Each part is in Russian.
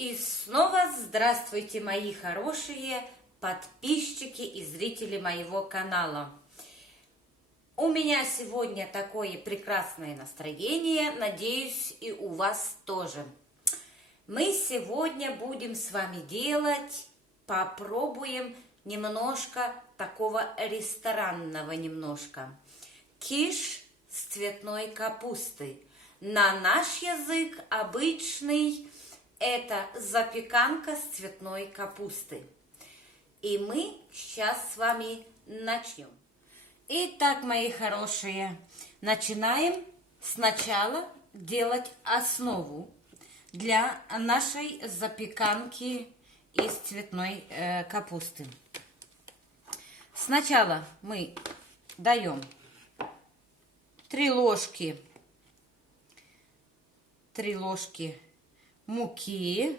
И снова здравствуйте, мои хорошие подписчики и зрители моего канала. У меня сегодня такое прекрасное настроение, надеюсь, и у вас тоже. Мы сегодня будем с вами попробуем немножко такого ресторанного киш с цветной капустой. На наш язык обычный это запеканка с цветной капусты. И мы сейчас с вами начнем. Итак, мои хорошие, начинаем сначала делать основу для нашей запеканки из цветной капусты. Сначала мы даем 3 ложки муки,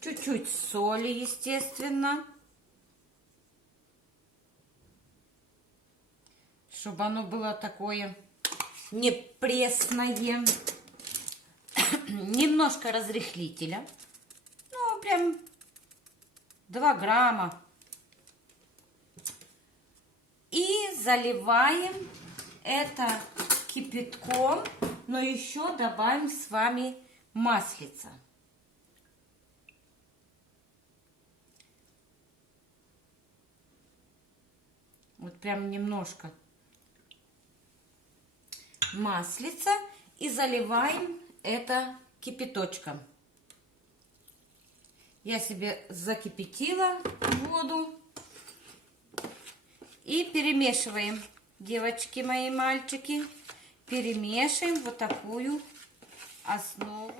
чуть-чуть соли, естественно, чтобы оно было такое не пресное, немножко разрыхлителя, ну прям 2 грамма, и заливаем это кипятком. Но еще добавим с вами маслица. Вот прям немножко маслица и заливаем это кипяточком. Я себе закипятила воду и перемешиваем, девочки мои, мальчики. Перемешиваем вот такую основу.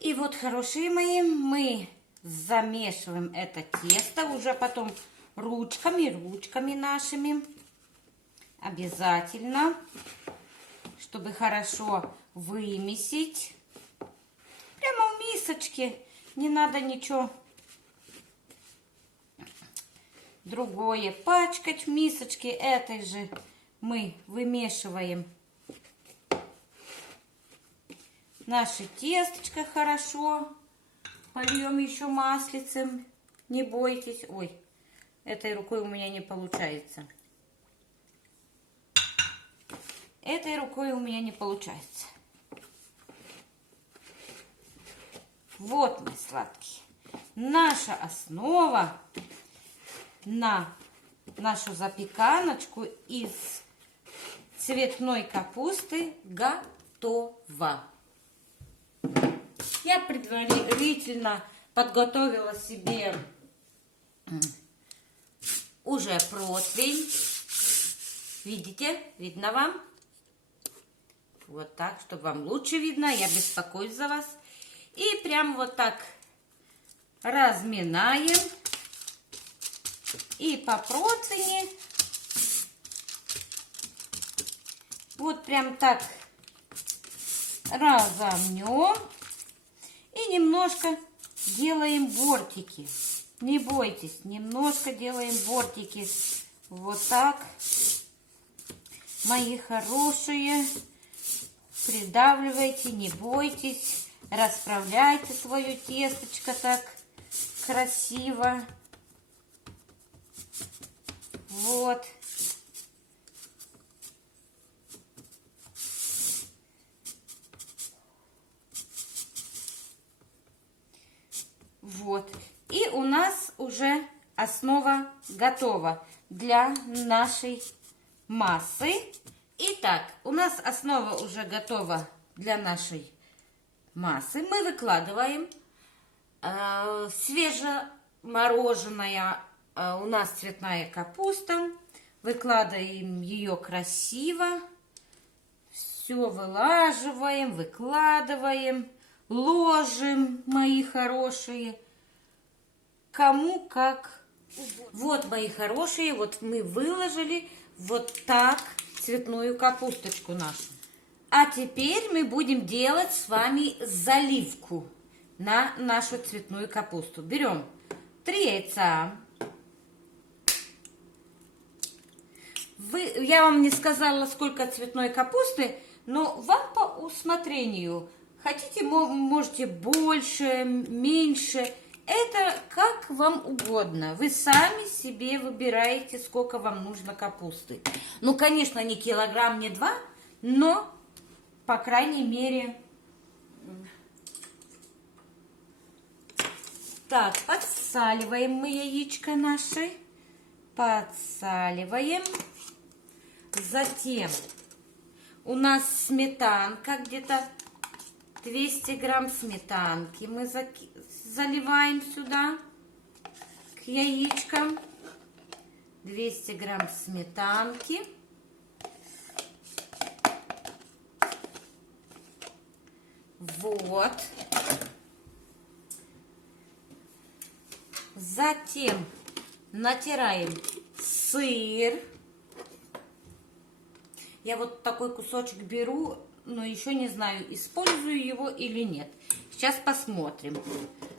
И вот, хорошие мои, мы замешиваем это тесто уже потом ручками нашими. Обязательно, чтобы хорошо вымесить. Прямо в мисочке. Не надо ничего другое пачкать в мисочке. Этой же мы вымешиваем наше тесточко хорошо, польем еще маслицем, не бойтесь. Ой, этой рукой у меня не получается. Этой рукой у меня не получается. Вот, мои сладкие, наша основа на нашу запеканочку из цветной капусты готова. Я предварительно подготовила себе уже противень. Видите? Видно вам? Вот так, чтобы вам лучше видно. Я беспокоюсь за вас. И прям вот так разминаем. И по противню вот прям так разомнем. И немножко делаем бортики. Не бойтесь, немножко делаем бортики. Вот так. Мои хорошие, придавливайте, не бойтесь. Расправляйте свое тесточко так красиво. Вот. Вот. И у нас уже основа готова для нашей массы. Итак, у нас основа уже готова для нашей массы. Мы выкладываем свежемороженая у нас цветная капуста. Выкладываем ее красиво. Все вылаживаем, выкладываем. Ложим, мои хорошие, кому как. Вот, мои хорошие, вот мы выложили вот так цветную капусточку нашу. А теперь мы будем делать с вами заливку на нашу цветную капусту. Берем 3 яйца. Я вам не сказала, сколько цветной капусты, но вам по усмотрению Хотите, можете больше, меньше. Это как вам угодно. Вы сами себе выбираете, сколько вам нужно капусты. Ну, конечно, не килограмм, не 2, но, по крайней мере... Так, подсаливаем мы яичко наше. Подсаливаем. Затем у нас сметанка, где-то 200 грамм сметанки мы заливаем сюда к яичкам. 200 грамм сметанки. Вот. Затем натираем сыр. Я вот такой кусочек беру, но еще не знаю, использую его или нет. Сейчас посмотрим.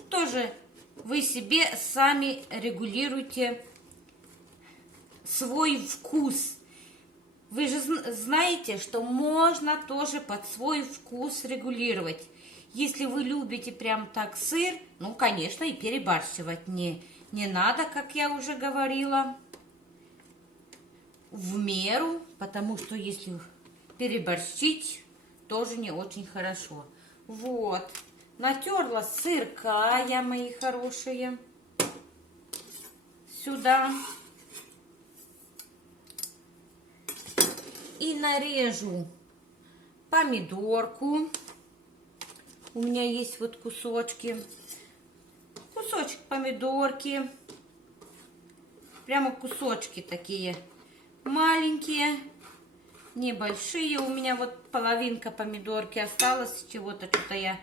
Тоже вы себе сами регулируйте свой вкус. Вы же знаете, что можно тоже под свой вкус регулировать. Если вы любите прям так сыр, ну, конечно, и перебарщивать не надо, как я уже говорила. В меру, потому что если переборщить, тоже не очень хорошо. Вот, натерла сырка я, мои хорошие, сюда. И нарежу помидорку. У меня есть вот кусочки. Кусочек помидорки. Прямо кусочки такие. Маленькие, небольшие. У меня вот половинка помидорки осталась, чего-то что-то я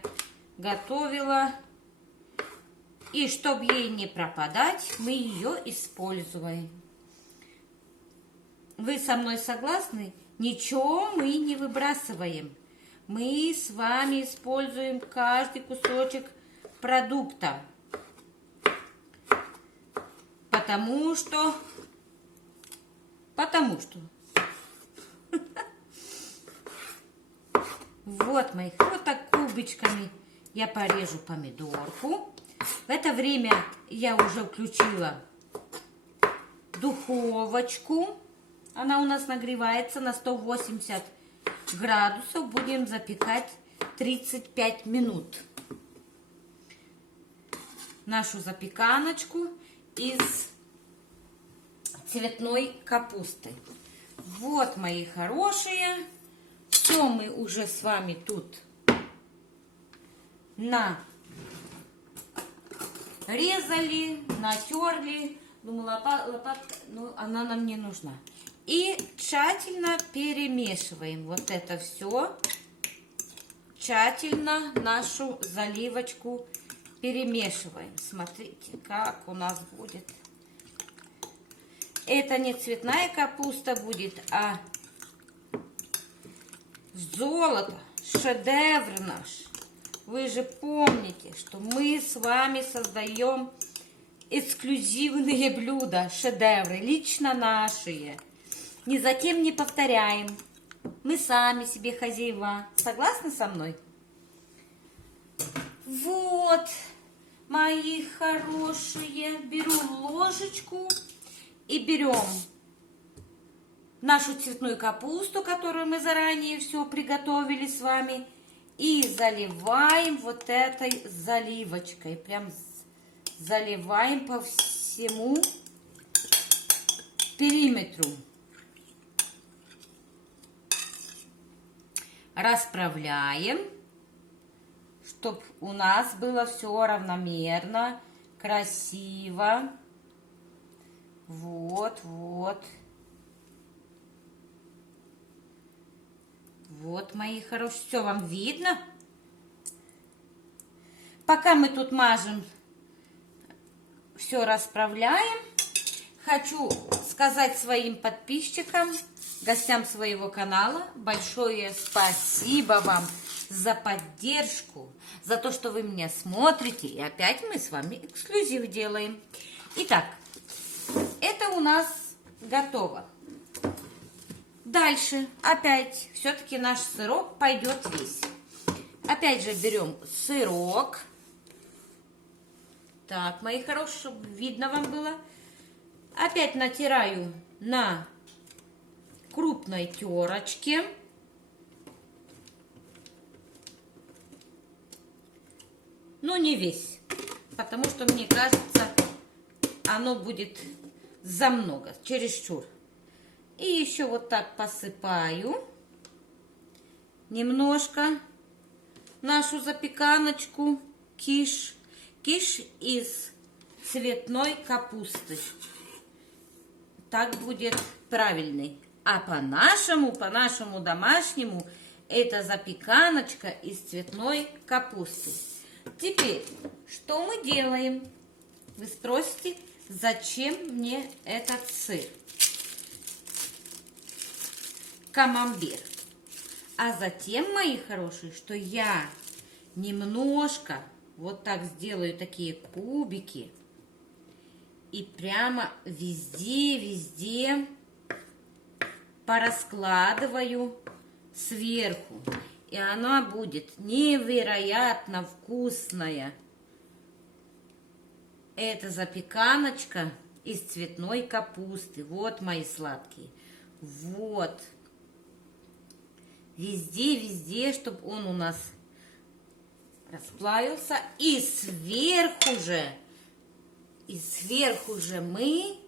готовила. И чтобы ей не пропадать, мы ее используем. Вы со мной согласны? Ничего мы не выбрасываем. Мы с вами используем каждый кусочек продукта. Потому что вот, моих, вот так кубичками я порежу помидорку. В это время я уже включила духовочку. Она у нас нагревается на 180 градусов. Будем запекать 35 минут. Нашу запеканочку из цветной капусты. Вот, мои хорошие, все мы уже с вами тут нарезали, натерли. Думаю, лопатка, ну, она нам не нужна. И тщательно перемешиваем вот это все. Тщательно нашу заливочку перемешиваем. Смотрите, как у нас будет. Это не цветная капуста будет, а золото, шедевр наш. Вы же помните, что мы с вами создаем эксклюзивные блюда, шедевры, лично наши. Ни за кем не повторяем. Мы сами себе хозяева. Согласны со мной? Вот, мои хорошие, беру ложечку. И берем нашу цветную капусту, которую мы заранее все приготовили с вами. И заливаем вот этой заливочкой. Прям заливаем по всему периметру. Расправляем, чтобы у нас было все равномерно, красиво. Вот, вот. Вот, мои хорошие. Все вам видно? Пока мы тут мажем, все расправляем. Хочу сказать своим подписчикам, гостям своего канала, большое спасибо вам за поддержку, за то, что вы меня смотрите. И опять мы с вами эксклюзив делаем. Итак. Это у нас готово. Дальше опять все-таки наш сырок пойдет весь. Опять же берем сырок. Так, мои хорошие, чтобы видно вам было. Опять натираю на крупной терочке. Но не весь, потому что, мне кажется, оно будет замного, чересчур. И еще вот так посыпаю немножко нашу запеканочку киш из цветной капусты. Так будет правильный. А по-нашему домашнему, это запеканочка из цветной капусты. Теперь, что мы делаем? Вы спросите, зачем мне этот сыр? Камамбер. А затем, мои хорошие, что я немножко вот так сделаю такие кубики и прямо везде пораскладываю сверху. И она будет невероятно вкусная. Это запеканочка из цветной капусты. Вот, мои сладкие. Вот. Везде, чтобы он у нас расплавился. И сверху же мы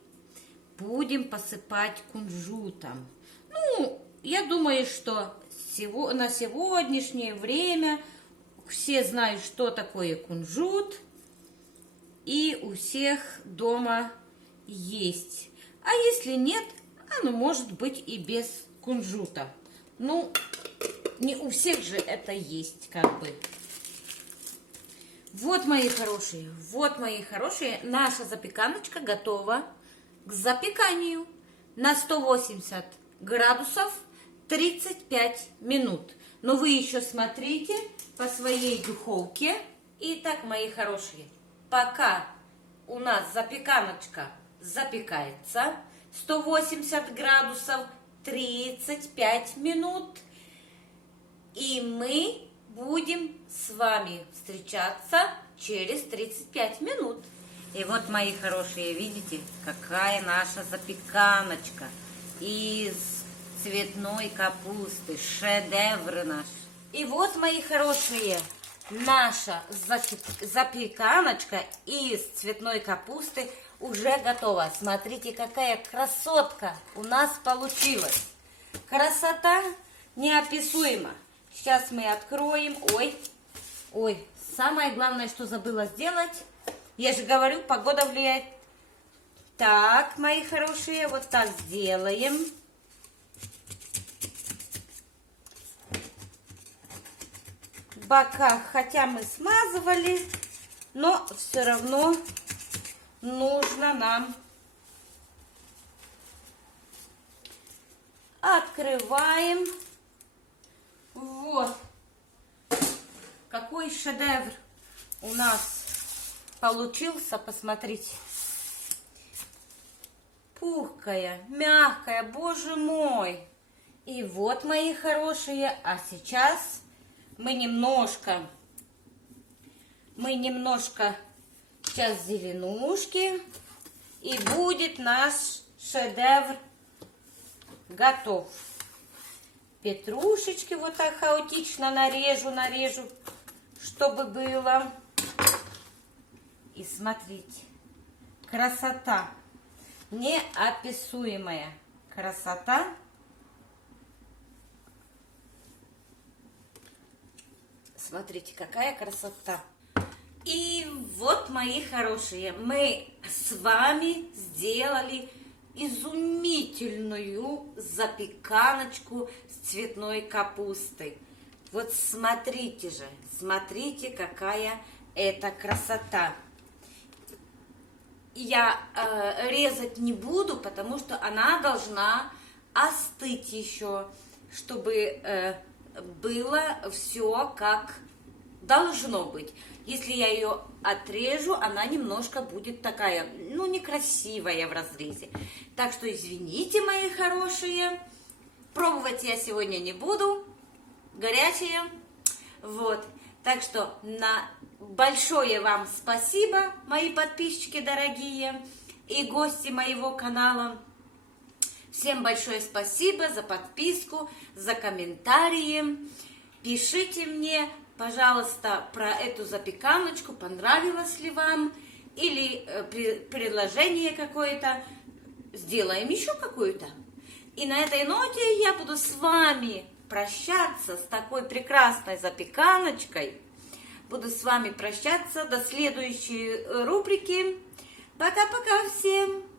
будем посыпать кунжутом. Ну, я думаю, что на сегодняшнее время все знают, что такое кунжут. И у всех дома есть. А если нет, оно может быть и без кунжута. Ну, не у всех же это есть, как бы. Вот, мои хорошие, наша запеканочка готова к запеканию на 180 градусов 35 минут. Но вы еще смотрите по своей духовке. Итак, мои хорошие, пока у нас запеканочка запекается 180 градусов 35 минут, и мы будем с вами встречаться через 35 минут. И вот, мои хорошие, видите, какая наша запеканочка из цветной капусты, шедевр наш. И вот, мои хорошие, наша запеканочка из цветной капусты уже готова. Смотрите, какая красотка у нас получилась. Красота неописуема. Сейчас мы откроем. Ой, самое главное, что забыла сделать. Я же говорю, погода влияет. Так, мои хорошие, вот так сделаем. Бока, хотя мы смазывали, но все равно нужно нам. Открываем. Вот. Какой шедевр у нас получился, посмотрите. Пухкая, мягкая, боже мой. И вот, мои хорошие, а сейчас мы немножко сейчас зеленушки, и будет наш шедевр готов. Петрушечки вот так хаотично нарежу, чтобы было. И смотрите, красота, неописуемая красота. Смотрите, какая красота. И вот, мои хорошие, мы с вами сделали изумительную запеканочку с цветной капустой. Вот смотрите же, смотрите, какая это красота. Я резать не буду, потому что она должна остыть еще, чтобы было все как должно быть. Если я ее отрежу, она немножко будет такая, ну, некрасивая в разрезе. Так что извините, мои хорошие, пробовать я сегодня не буду, горячая. Вот. Так что большое вам спасибо, мои подписчики дорогие и гости моего канала. Всем большое спасибо за подписку, за комментарии. Пишите мне, пожалуйста, про эту запеканочку, понравилось ли вам, или предложение какое-то, сделаем еще какую-то. И на этой ноте я буду с вами прощаться, с такой прекрасной запеканочкой. Буду с вами прощаться до следующей рубрики. Пока-пока всем!